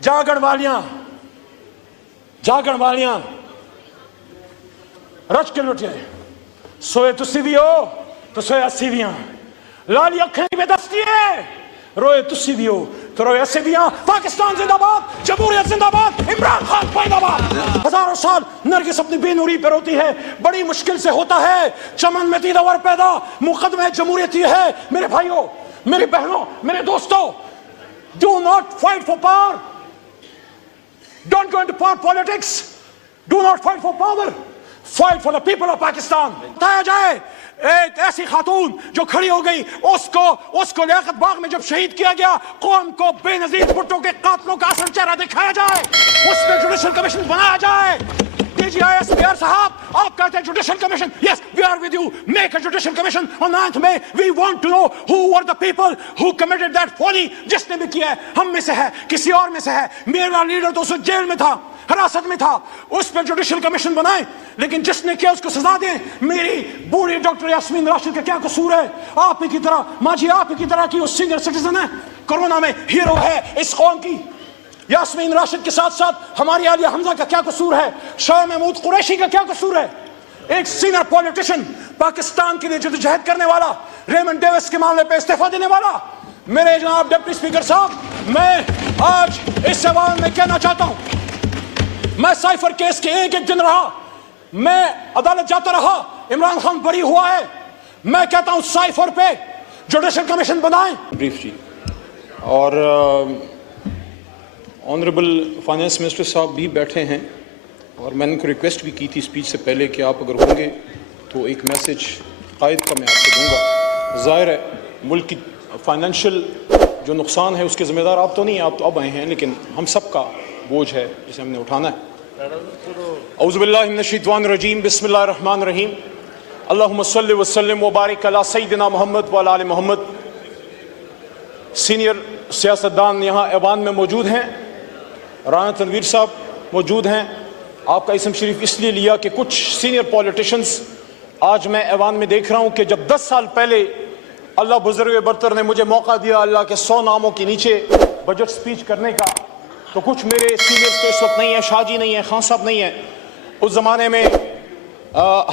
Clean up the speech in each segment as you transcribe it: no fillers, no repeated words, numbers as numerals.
ਜਾਗਣ ਵਾਲੀਆਂ ਰਚ ਕੇ ਲੁੱਟੇ ਸੋਏ ਤੁਸੀਂ ਵੀ ਹੋ ਤੇ ਸੋਏ ਅਸੀਂ ਵੀ ਹਾਂ ਲਾਲੀ ਅੱਖਾਂ ਦੀ ਬੇਦਸਤੀ ਹੈ روئے تسی بھی ہو تو روئے ایسے بھی ہاں پاکستان زندہ باد جمہوریت زندہ باد عمران خان زندہ باد ہزاروں سال نرگس اپنی بے نوری پر ہوتی ہے بڑی مشکل سے ہوتا ہے چمن میں دیدور پیدا مقدمہ جمہوریت یہ ہے میرے بھائیوں میری بہنوں میرے دوستوں do not fight for power don't go into power politics do not fight for power fight for the people of Pakistan بتایا جائے ایک ایسی خاتون جو کھڑی ہو گئی اس کو لیاقت باغ میں جب شہید کیا گیا قوم کو بے نظیر بھٹو کے قاتلوں کا اصل چہرہ دکھایا جائے اس پہ جوڈیشل کمیشن بنایا جائے DGIS PR صاحب آپ کہتے ہیں judicial commission yes we are with you make a judicial commission on 9th May we want to know who were the people who committed that folly جس نے بھی کیا ہے ہم میں سے ہے کسی اور میں سے ہے میرا لیڈر تو اس وقت جیل میں تھا حراست میں تھا اس پہ جوڈیشل کمیشن بنائیں لیکن جس نے کیا اس کو سزا دیں میری بوڑھی ڈاکٹر یاسمین راشد کا کیا قصور ہے آپ ہی کی طرح ماجی آپ ہی کی طرح کی وہ سینئر سٹیزن ہے کرونا میں ہیرو ہے اس قوم کی یاسمین راشد کے ساتھ ساتھ ہماری عالیہ حمزہ کا کیا قصور ہے شاہ محمود قریشی کا کیا قصور ہے ایک سینئر پولیٹیشن پاکستان کے لیے جدوجہد کرنے والا ریمنڈ ڈیوس کے معاملے پہ استعفیٰ دینے والا میرے جناب ڈپٹی اسپیکر صاحب میں آج اس سوال میں کہنا چاہتا ہوں میں سائفر کیس کے ایک دن رہا میں عدالت جاتا رہا عمران خان بری ہوا ہے میں کہتا ہوں سائفر پہ جوڈیشل کمیشن بنائیں بریف جی اور آنریبل فائنانس منسٹر صاحب بھی بیٹھے ہیں اور میں نے ان کو ریکویسٹ بھی کی تھی اسپیچ سے پہلے کہ آپ اگر ہوں گے تو ایک میسج قائد کا میں آپ کو دوں گا ظاہر ہے ملک کی فائنینشیل جو نقصان ہے اس کے ذمہ دار آپ تو نہیں آپ تو اب آئے ہیں لیکن ہم سب کا بوجھ ہے جسے ہم نے اٹھانا ہے اعوذ باللہ من الشیطان الرجیم بسم اللہ الرحمن الرحیم اللہم صلی وسلم وبارک علی سیدنا محمد وعلی آل محمد سینئر سیاستدان یہاں ایوان میں موجود ہیں رانا تنویر صاحب موجود ہیں آپ کا اسم شریف اس لیے لیا کہ کچھ سینئر پولیٹیشنز آج میں ایوان میں دیکھ رہا ہوں کہ جب 10 سال پہلے اللہ بزرگ برتر نے مجھے موقع دیا اللہ کے 100 ناموں کے نیچے بجٹ سپیچ کرنے کا تو کچھ میرے سینئرز تو اس وقت نہیں ہیں شاہ جی نہیں ہیں خان صاحب نہیں ہیں اس زمانے میں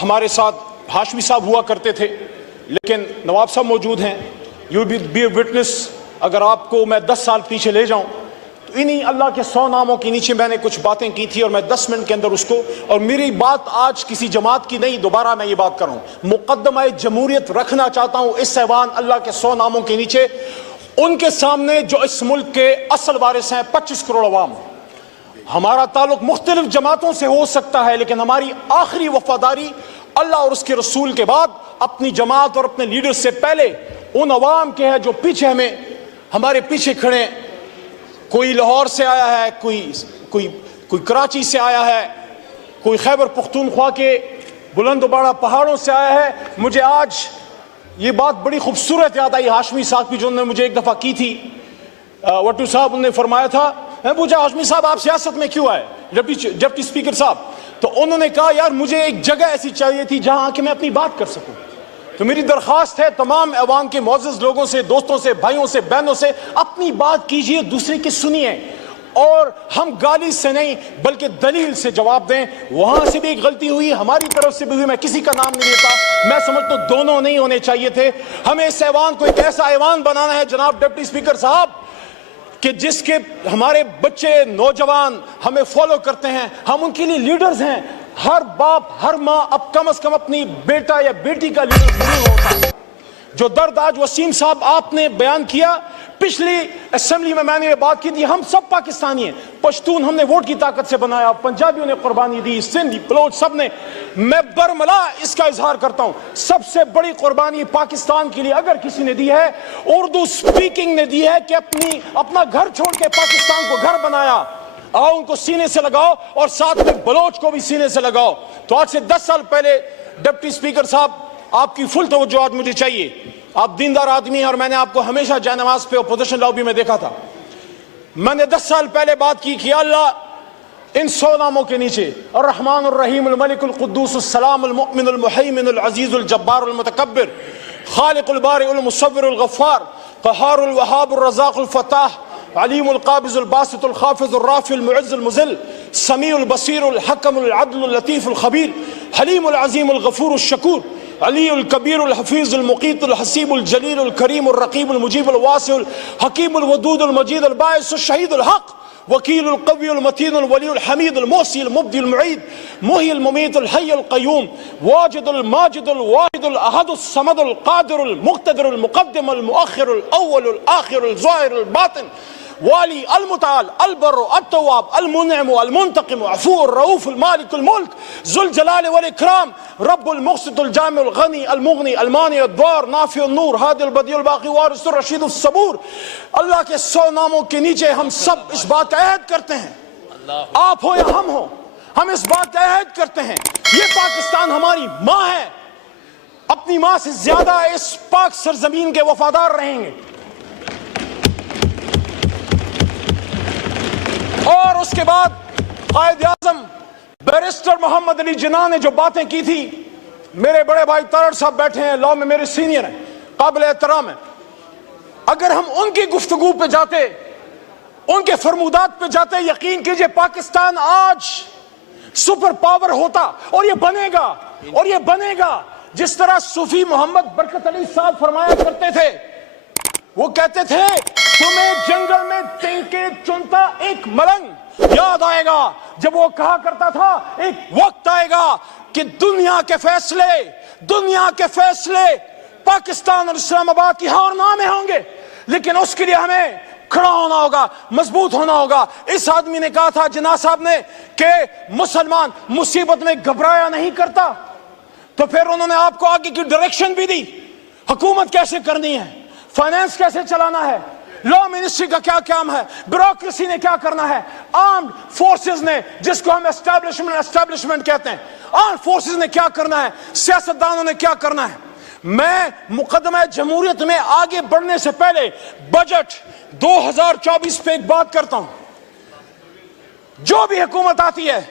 ہمارے ساتھ ہاشمی صاحب ہوا کرتے تھے لیکن نواب صاحب موجود ہیں یو بی اے وٹنس اگر آپ کو میں 10 سال پیچھے لے جاؤں تو انہی اللہ کے 100 ناموں کے نیچے میں نے کچھ باتیں کی تھی اور میں 10 منٹ کے اندر اس کو اور میری بات آج کسی جماعت کی نہیں دوبارہ میں یہ بات کر رہا ہوں مقدمہ جمہوریت رکھنا چاہتا ہوں اس ایوان اللہ کے 100 ناموں کے نیچے ان کے سامنے جو اس ملک کے اصل وارث ہیں 25 کروڑ عوام ہمارا تعلق مختلف جماعتوں سے ہو سکتا ہے لیکن ہماری آخری وفاداری اللہ اور اس کے رسول کے بعد اپنی جماعت اور اپنے لیڈر سے پہلے ان عوام کے ہے جو پیچھے ہمارے پیچھے کھڑے کوئی لاہور سے آیا ہے کوئی کراچی سے آیا ہے کوئی خیبر پختونخوا کے بلند و بالا پہاڑوں سے آیا ہے مجھے آج یہ بات بڑی خوبصورت یاد آئی ہاشمی صاحب کی جو انہوں نے مجھے ایک دفعہ کی تھی وٹو صاحب انہوں نے فرمایا تھا میں پوچھا ہاشمی صاحب آپ سیاست میں کیوں آئے ڈپٹی اسپیکر صاحب تو انہوں نے کہا یار مجھے ایک جگہ ایسی چاہیے تھی جہاں کہ میں اپنی بات کر سکوں تو میری درخواست ہے تمام ایوان کے معزز لوگوں سے دوستوں سے بھائیوں سے بہنوں سے اپنی بات کیجئے دوسرے کی سنیے اور ہم گالی سے نہیں بلکہ دلیل سے جواب دیں وہاں سے بھی ایک غلطی ہوئی ہماری طرف سے بھی ہوئی میں کسی کا نام نہیں لیتا میں سمجھتا ہوں دونوں نہیں ہونے چاہیے تھے ہمیں اس ایوان کو ایک ایسا ایوان بنانا ہے جناب ڈپٹی اسپیکر صاحب کہ جس کے ہمارے بچے نوجوان ہمیں فالو کرتے ہیں ہم ان کے لیے لیڈرز ہیں ہر باپ ہر ماں اب کم از کم اپنی بیٹا یا بیٹی کا لیڈر ضرور ہوتا ہے جو درد آج وسیم صاحب آپ نے بیان کیا پچھلی اسمبلی میں نے یہ بات کی تھی ہم سب پاکستانی ہیں پشتون ہم نے ووٹ کی طاقت سے بنایا پنجابیوں نے قربانی دی سندھی بلوچ سب نے میں برملا اس کا اظہار کرتا ہوں سب سے بڑی قربانی پاکستان کے لیے اگر کسی نے دی ہے اردو سپیکنگ نے دی ہے کہ اپنا گھر چھوڑ کے پاکستان کو گھر بنایا آؤ ان کو سینے سے لگاؤ اور ساتھ میں بلوچ کو بھی سینے سے لگاؤ تو آج سے 10 سال پہلے ڈپٹی اسپیکر صاحب آپ کی فل توجہ آج مجھے چاہیے آپ دیندار آدمی ہیں اور میں نے آپ کو ہمیشہ جائے نماز پہ اپوزیشن لابی میں دیکھا تھا میں نے 10 سال پہلے بات کی کہ اللہ ان 100 ناموں کے نیچے الرحمن الرحیم الملک القدوس السلام المؤمن المحیمن العزیز الجبار المتکبر خالق البارئ المصور الغفار قہار الوہاب الرزاق الفتاح علیم القابض الباسط الخافض الرافع المعز المذل سمیع البصیر الحکم العدل اللطیف الخبیر حلیم العظیم الغفور الشکور علی الکبیر الحفیظ المقیت الحسیب الجلیل الکریم الرقیب المجیب الواسع الحکیم الودود المجید الباعث الشہید الحق وکیل القوی المتین الولی الحمید المحصی المبدی المعید محی الممیت الحی القیوم واجد الماجد الواحد الاحد الصمد القادر المقتدر المقدم المؤخر الاول الاخر الظاہر الباطن والی المتعال البر التواب المنعم المنتقم عفو الرؤوف المالك الملك ذو الجلال والاکرام رب المقسط الجامع الغنی المغنی المانع الضار نافع النور هادی البدیع الباقی وارث الرشید الصبور. اللہ کے 100 ناموں کے نیچے ہم سب اس بات کا عہد کرتے ہیں، آپ ہو یا ہم ہو، ہم اس بات کا عہد کرتے ہیں یہ پاکستان ہماری ماں ہے، اپنی ماں سے زیادہ اس پاک سرزمین کے وفادار رہیں گے. اور اس کے بعد قائد اعظم بیرسٹر محمد علی جناح نے جو باتیں کی تھی، میرے بڑے بھائی تارڑ صاحب بیٹھے ہیں، لاء میں میرے سینئر ہیں، قابل احترام ہیں، اگر ہم ان کی گفتگو پہ جاتے، ان کے فرمودات پہ جاتے، یقین کیجئے پاکستان آج سپر پاور ہوتا. اور یہ بنے گا، اور یہ بنے گا جس طرح صوفی محمد برکت علی صاحب فرمایا کرتے تھے. وہ کہتے تھے تمہیں جنگل میں تینکے چنتا ایک ملنگ یاد آئے گا، جب وہ کہا کرتا تھا ایک وقت آئے گا کہ دنیا کے فیصلے پاکستان اور اسلام آباد کی ہاں اور نہ میں ہوں گے، لیکن اس کے لیے ہمیں کھڑا ہونا ہوگا، مضبوط ہونا ہوگا. اس آدمی نے کہا تھا جناح صاحب نے کہ مسلمان مصیبت میں گھبرایا نہیں کرتا. تو پھر انہوں نے آپ کو آگے کی ڈائریکشن بھی دی، حکومت کیسے کرنی ہے، فائنانس کیسے چلانا ہے، لا منسٹری کا کیا کام ہے، بیوروکریسی نے کیا کرنا ہے، آرمڈ فورسز نے، جس کو ہم اسٹیبلشمنٹ کہتے ہیں، آرمڈ فورسز نے کیا کرنا ہے، سیاستدانوں نے کیا کرنا ہے. میں مقدمہ جمہوریت میں آگے بڑھنے سے پہلے بجٹ 2024 پہ ایک بات کرتا ہوں. جو بھی حکومت آتی ہے،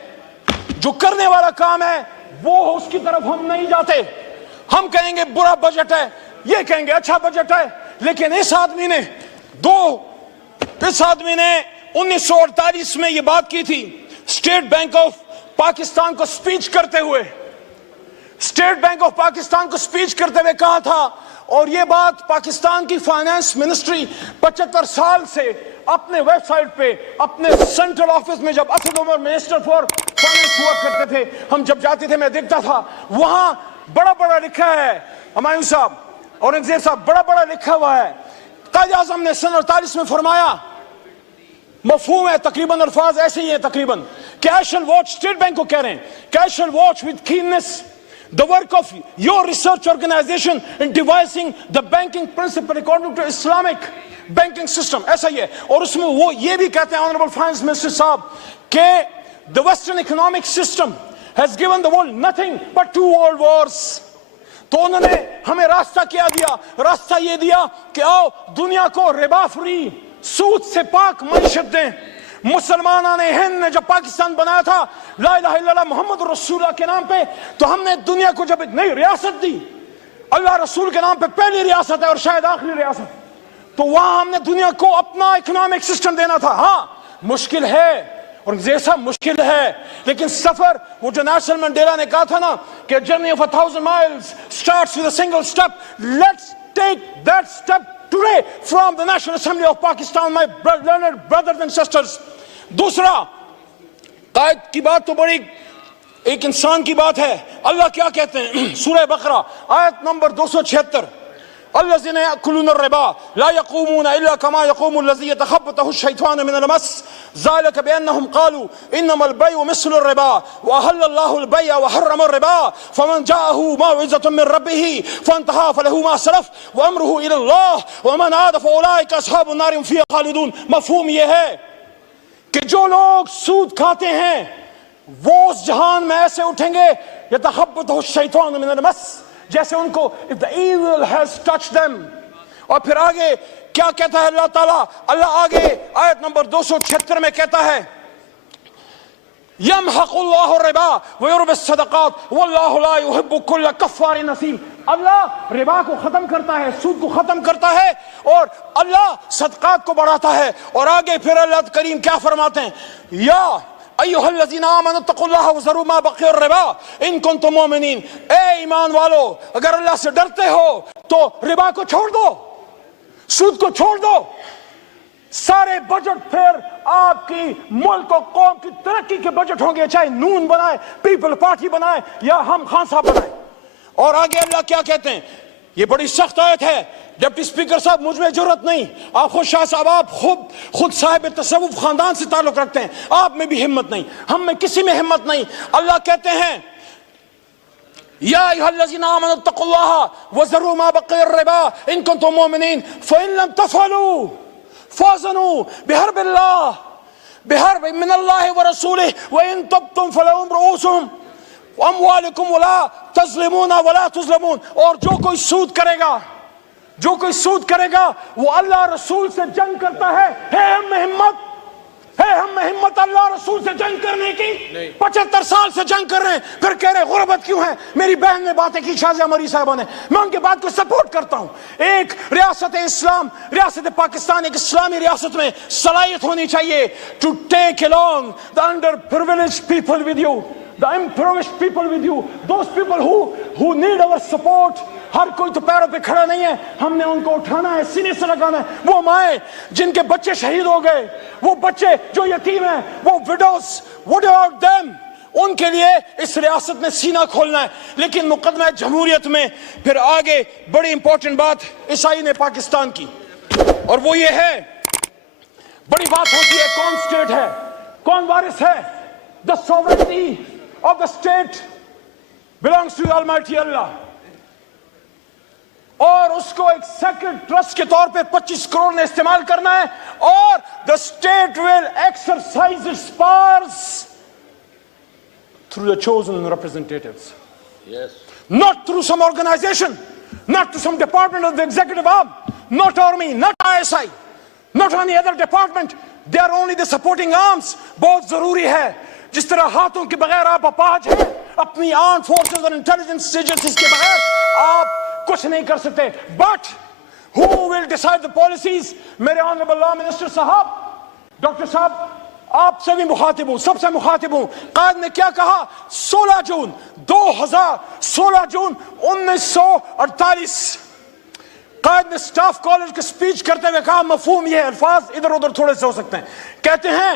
جو کرنے والا کام ہے وہ اس کی طرف ہم نہیں جاتے. ہم کہیں گے برا بجٹ ہے، یہ کہیں گے اچھا بجٹ ہے. لیکن اس آدمی نے 1948 میں یہ بات کی تھی اسٹیٹ بینک آف پاکستان کو سپیچ کرتے ہوئے، کہا تھا. اور یہ بات پاکستان کی فائنانس منسٹری 75 سال سے اپنے ویب سائٹ پہ، اپنے سینٹرل آفس میں، جب Asad Umar minister for finance ہوا کرتے تھے، ہم جب جاتے تھے میں دیکھتا تھا وہاں بڑا بڑا لکھا ہے، ہمایوں صاحب، اورنگزیب صاحب، بڑا بڑا لکھا ہوا ہے. قائد اعظم نے سن 48 میں فرمایا، مفہوم ہے تقریباً، الفاظ ایسے ہی ہیں تقریباً، کہ I shall watch، state bank کو کہہ رہے ہیں کہ I shall watch with keenness the work of your research organization in devising the banking principle according to Islamic banking system. ایسا ہی ہے. اور اس میں وہ یہ بھی کہتے ہیں Honorable Finance Minister صاحب کہ the Western economic system has given the world nothing but 2 world wars. تو انہوں نے ہمیں راستہ کیا دیا؟ راستہ یہ دیا کہ آؤ دنیا کو ربا فری، سود سے پاک معیشت دیں. مسلمانان ہند نے جب پاکستان بنایا تھا لا الہ الا اللہ محمد رسول اللہ کے نام پہ، تو ہم نے دنیا کو جب ایک نئی ریاست دی، اللہ رسول کے نام پہ پہلی ریاست ہے اور شاید آخری ریاست، تو وہاں ہم نے دنیا کو اپنا اکنامک سسٹم دینا تھا. ہاں مشکل ہے اور جیسا مشکل ہے، لیکن سفر، وہ جو نیلسن منڈیلا نے کہا تھا نا کہ journey of 1000 miles starts with a single step. Let's take that step today from the National Assembly of Pakistan, my learned brothers and sisters. دوسرا، قائد کی بات تو بڑی ایک انسان کی بات ہے. اللہ کیا کہتے ہیں؟ سورہ بقرہ آیت نمبر 276، الذين يأكلون الربا لا يقومون إلا كما يقوم الذي يتخبطه الشيطان من المس ذلك بأنهم قالوا إنما البيع مثل الربا وأحل الله البيع وحرم الربا فمن جاءه موعظة من ربه فانتهى فله ما سلف وأمره إلى الله ومن عاد فأولئك أصحاب النار هم فيها خالدون. مفہوم یہ ہے کہ جو لوگ سود کھاتے ہیں وہ اس جہان میں ایسے اٹھیں گے يتخبطه الشيطان من المس، جیسے ان کو if the evil has touched them. اور پھر آگے کیا کہتا ہے اللہ تعالیٰ؟ اللہ آگے آیت نمبر 276 میں کہتا ہے يَمْحَقُ اللَّهُ الرِّبَا وَيُرْبِي الصَّدَقَاتِ وَاللَّهُ لَا يُحِبُّ كُلَّ كَفَّارٍ نَثِيمٍ. اللہ ربا کو ختم کرتا ہے, سود کو ختم کرتا ہے, اور اللہ صدقات کو بڑھاتا ہے. اور آگے پھر اللہ کریم کیا فرماتے ہیں, یا ایھا الذین آمنوا اتقوا اللہ وذروا ما بقی الربا ان کنتم مؤمنین, اے ایمان والو اگر اللہ سے ڈرتے ہو تو ربا کو چھوڑ دو, سود کو چھوڑ دو. سارے بجٹ پھر آپ کی ملک و قوم کی ترقی کے بجٹ ہوں گے, چاہے نون بنائے, پیپل پارٹی بنائے, یا ہم خان صاحب بنائے. اور آگے اللہ کیا کہتے ہیں, یہ بڑی سخت آیت ہے. ڈپٹی اسپیکر صاحب مجھ میں جرت نہیں, آپ خود شاہ صاحب آپ خود صاحب تصوف خاندان سے تعلق رکھتے ہیں, آپ میں بھی ہمت نہیں, ہم میں کسی میں ہمت نہیں. اللہ کہتے ہیں یا ایھا الذین آمنوا اتقوا اللہ وذروا ما بقی الربا ان کنتم مؤمنین فإن لم تفعلوا فاذنوا بحرب من اللہ ورسولہ وإن تبتم فلکم رؤوس اموالکم ولا تظلمون ولا تظلمون. اور جو کوئی سود کرے گا وہ اللہ رسول سے جنگ کرتا ہے. ہم میں ہمت اللہ رسول سے جنگ کرنے کی. 75 سال سے جنگ کر رہے ہیں, پھر کہہ رہے غربت کیوں ہے. میری بہن نے باتیں کی شازیہ مری صاحبہ نے, میں ان کے بات کو سپورٹ کرتا ہوں. ایک ریاست اسلام, ریاست پاکستان ایک اسلامی ریاست میں صلاحیت ہونی چاہیے to take along the underprivileged people with you, the impoverished people with you, those people who need our support. ہر کوئی تو پیروں پہ کھڑا نہیں ہے, ہم نے ان کو اٹھانا ہے, سینے سے لگانا ہے. وہ مائیں جن کے بچے شہید ہو گئے, وہ بچے جو یتیم ہیں, وہ widows, what about them, ان کے لیے اس ریاست نے سینہ کھولنا ہے. لیکن مقدمہ جمہوریت میں پھر آگے بڑی امپورٹنٹ بات عیسائی نے پاکستان کی, اور وہ یہ ہے, بڑی بات ہوتی ہے کون اسٹیٹ ہے, کون وارث ہے. The sovereignty of the state belongs to Almighty Allah. اور اس کو ایک سیکرڈ ٹرسٹ کے طور پہ 25 کروڑ نے استعمال کرنا ہے, اور the state will exercise its powers through the chosen representatives. Yes. Not through some organization, not to some department of the executive arm, not army, not ISI, not any other department. They are only the supporting arms. بہت ضروری ہے. جس طرح ہاتھوں کے بغیر آپ اپاہج ہیں, اپنی آرم فورسز اور انٹیلیجنس ایجنسیز کے بغیر آپ کچھ نہیں کر سکتے. But who will decide the policies? میرے آنریبل لا منسٹر صاحب, ڈاکٹر صاحب, آپ سے بھی مخاطب ہوں, سب سے مخاطب ہوں. قائد نے کیا کہا 16 جون 1948, قائد نے سٹاف کالج کی سپیچ کرتے ہوئے کہا, مفہوم یہ ہے, الفاظ ادھر ادھر تھوڑے سے ہو سکتے ہیں, کہتے ہیں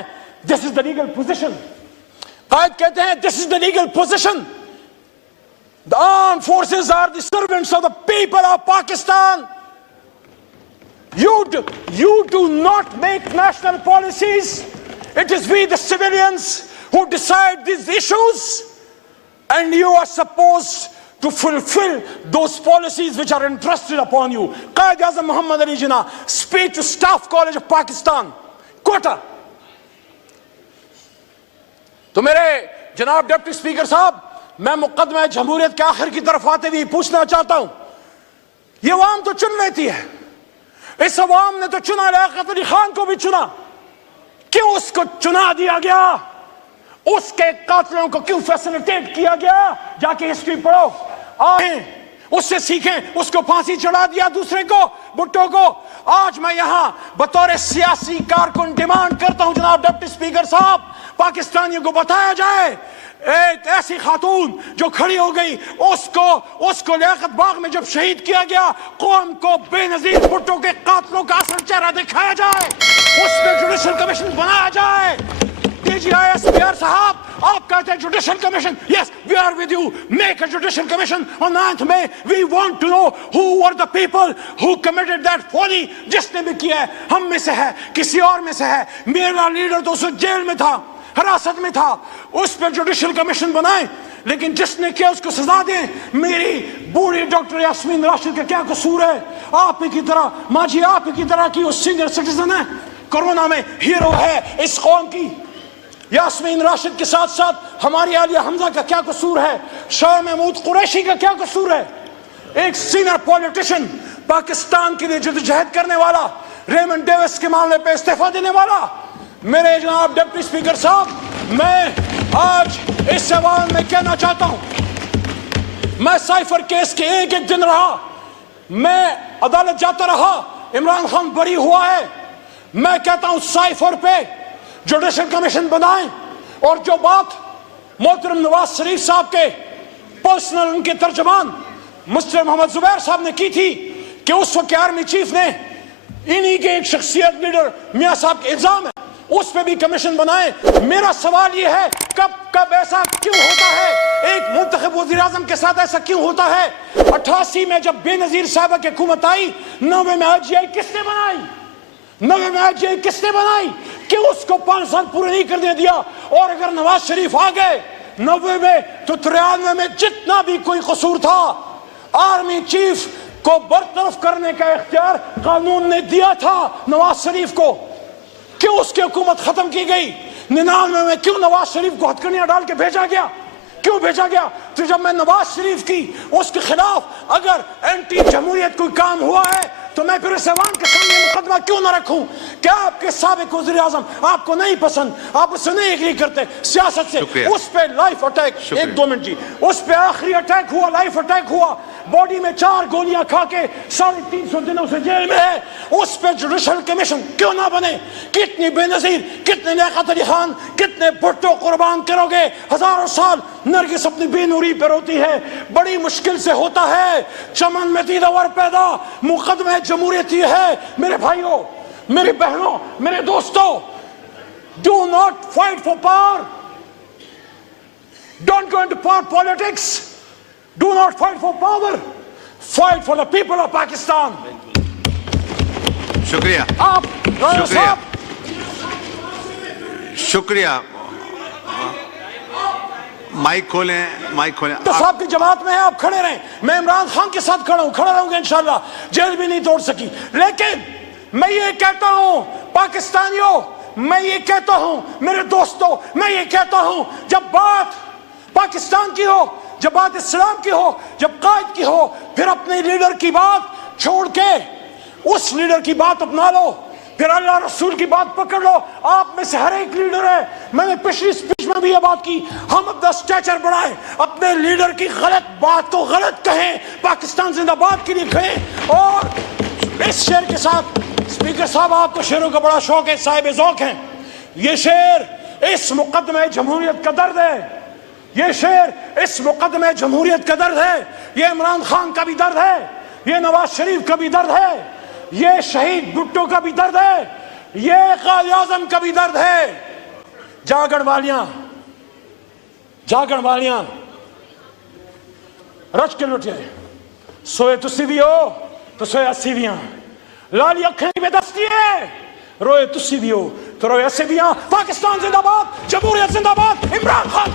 this is the legal position. قائد کہتے ہیں this is the legal position. The armed forces are the servants of the people of Pakistan. You do not make national policies. It is we the civilians who decide these issues, and you are supposed to fulfill those policies which are entrusted upon you. Qaid Azam Muhammad Ali Jinnah, speech to Staff College of Pakistan, Quetta. تو میرے جناب deputy speaker صاحب, میں مقدمہ جمہوریت کے آخر کی طرف آتے ہوئے پوچھنا چاہتا ہوں, یہ عوام تو چن لیتی ہے, اس عوام نے تو چنا لیاقت علی خان کو بھی چنا, کیوں اس کو چنا دیا گیا, اس کے قاتلوں کو کیوں فیسلیٹیٹ کیا گیا؟ جا کے ہسٹری پڑھو, آئیں اس سے سیکھیں. اس کو پھانسی چڑھا دیا دوسرے کو, بھٹو کو. آج میں یہاں بطور سیاسی کارکن ڈیمانڈ کرتا ہوں جناب ڈپٹی اسپیکر صاحب, پاکستانیوں کو بتایا جائے ایک ایسی خاتون جو کھڑی ہو گئی, اس کو لیاقت باغ میں جب شہید کیا گیا, قوم کو بے نظیر بھٹو کے قاتلوں کا اصل چہرہ دکھایا جائے, اس پہ جوڈیشل کمیشن بنایا جائے. DGISPR صاحب, آپ کہتے ہیں judicial commission, yes we are with you, make a judicial commission on 9th May. We want to know who were the people who committed that folly. جس نے بھی کیا ہے, ہم میں سے ہے, کسی اور میں سے ہے, میرا لیڈر تو اس جیل میں تھا, حراست میں تھا, اس پہ جوڈیشل کمیشن بنائیں, لیکن جس نے کیا اس کو سزا دیں. میری بوڑھی ڈاکٹر یاسمین راشد کا کیا قصور ہے؟ آپ ہی کی طرح, ماں جی آپ ہی کی طرح کی وہ سینئر سٹیزن ہے, کورونا میں ہیرو ہے اس قوم کی. یاسمین راشد کے ساتھ ساتھ ہماری عالیہ حمزہ کا کیا قصور ہے؟ شاہ محمود قریشی کا کیا قصور ہے؟ ایک سینئر پولیٹیشن, پاکستان کے لیے جدوجہد کرنے والا, ریمنڈ ڈیوس کے معاملے پہ استعفیٰ دینے والا. میرے جناب ڈپٹی اسپیکر صاحب, میں آج اس سوال میں کہنا چاہتا ہوں, میں سائفر کیس کے ایک ایک دن رہا, میں عدالت جاتا رہا, عمران خان بری ہوا ہے. میں کہتا ہوں سائفر پہ جوڈیشل کمیشن بنائیں, اور جو بات محترم نواز شریف صاحب کے پرسنل ان کے ترجمان مسٹر محمد زبیر صاحب نے کی تھی کہ اس وقت آرمی چیف نے انہی کے ایک شخصیت لیڈر میاں صاحب کے الزام ہے, اس پہ بھی کمیشن بنائیں. میرا سوال یہ ہے کب ایسا کیوں ہوتا ہے, ایک منتخب وزیر اعظم کے ساتھ ایسا کیوں ہوتا ہے؟ 88 میں جب بے نظیر صاحبہ کی حکومت آئی, 90 میں IGI کس نے بنائی, 90 میں IGI کس نے بنائی, کیوں اس کو 5 سال پورے نہیں کرنے دیا؟ اور اگر نواز شریف آ گئے 90 میں تو 93 میں جتنا بھی کوئی قصور تھا, آرمی چیف کو برطرف کرنے کا اختیار قانون نے دیا تھا نواز شریف کو. کیوں اس کی حکومت ختم کی گئی؟ 99 میں کیوں نواز شریف کو ہتھکڑیاں ڈال کے بھیجا گیا؟ کیوں بھیجا گیا؟ تو جب میں نواز شریف کی اس کے خلاف اگر اینٹی جمہوریت کوئی کام ہوا ہے تو میں پھر اس ایوان کے سامنے مقدمہ کیوں نہ رکھوں؟ کیا آپ کے سابق وزیر اعظم آپ کو نہیں پسند, آپ اس سے نہیں ایگری کرتے سیاست سے؟ اس پہ لائف اٹیک, 1-2 منٹ جی, اس پہ آخری اٹیک ہوا, لائف اٹیک ہوا, باڈی میں 4 گولیاں کھا کے 350 دنوں سے جیل میں ہے. اس پہ جوڈیشل کمیشن کیوں نہ بنے؟ کتنی بے نظیر, کتنے لیاقت علی خان, کتنے بھٹو قربان کرو گے؟ ہزاروں سال نرگس اپنی بے نوری پہ روتی ہے, بڑی مشکل سے ہوتا ہے چمن میں دیدہ پیدا. مقدمہ جمہوریت یہ ہے میرے بھائیوں, میری بہنوں, میرے دوستوں, do not fight for power, don't go into power politics, do not fight for power, fight for the people of Pakistan. شکریہ, آپ رانا صاحب, شکریہ. مائک کھولیں, مائک کھولیں. تو صاحب کی جماعت میں ہیں, آپ کھڑے رہیں. میں عمران خان کے ساتھ کھڑا ہوں, کھڑا رہوں گا انشاءاللہ, جیل بھی نہیں توڑ سکی. لیکن میں یہ کہتا ہوں پاکستانیوں, میں یہ کہتا ہوں میرے دوستوں, میں یہ کہتا ہوں جب بات پاکستان کی ہو, جب بات اسلام کی ہو, جب قائد کی ہو, پھر اپنے لیڈر کی بات چھوڑ کے اس لیڈر کی بات اپنا لو, پھر اللہ رسول کی بات پکڑ لو. آپ میں سے ہر ایک لیڈر ہے, میں نے پچھلی سپیچ میں بھی یہ بات کی, ہم اپنا سٹیچر بڑھائیں, اپنے لیڈر کی غلط بات کو غلط کہیں, پاکستان زندہ باد کے لیے کہیں. اور اس شعر کے ساتھ, اسپیکر صاحب آپ کو شعروں کا بڑا شوق ہے, صاحب ذوق ہیں, یہ شعر اس مقدمہ جمہوریت کا درد ہے, یہ شعر اس مقدمہ جمہوریت کا درد ہے, یہ عمران خان کا بھی درد ہے, یہ نواز شریف کا بھی درد ہے, یہ شہید بھٹو کا بھی درد ہے, یہ قائد اعظم کا بھی درد ہے. جاگن والیاں, جاگن والیاں رچ کے لٹے, سوئے تسی بھی ہو تو سوئے اسی بھی ہیں, لالی اکھیں بے دستی ہے, روئے تسی بھی ہو تو روئے اسی بھی ہیں. پاکستان زندہ باد, جمہوریت زندہ باد, عمران خان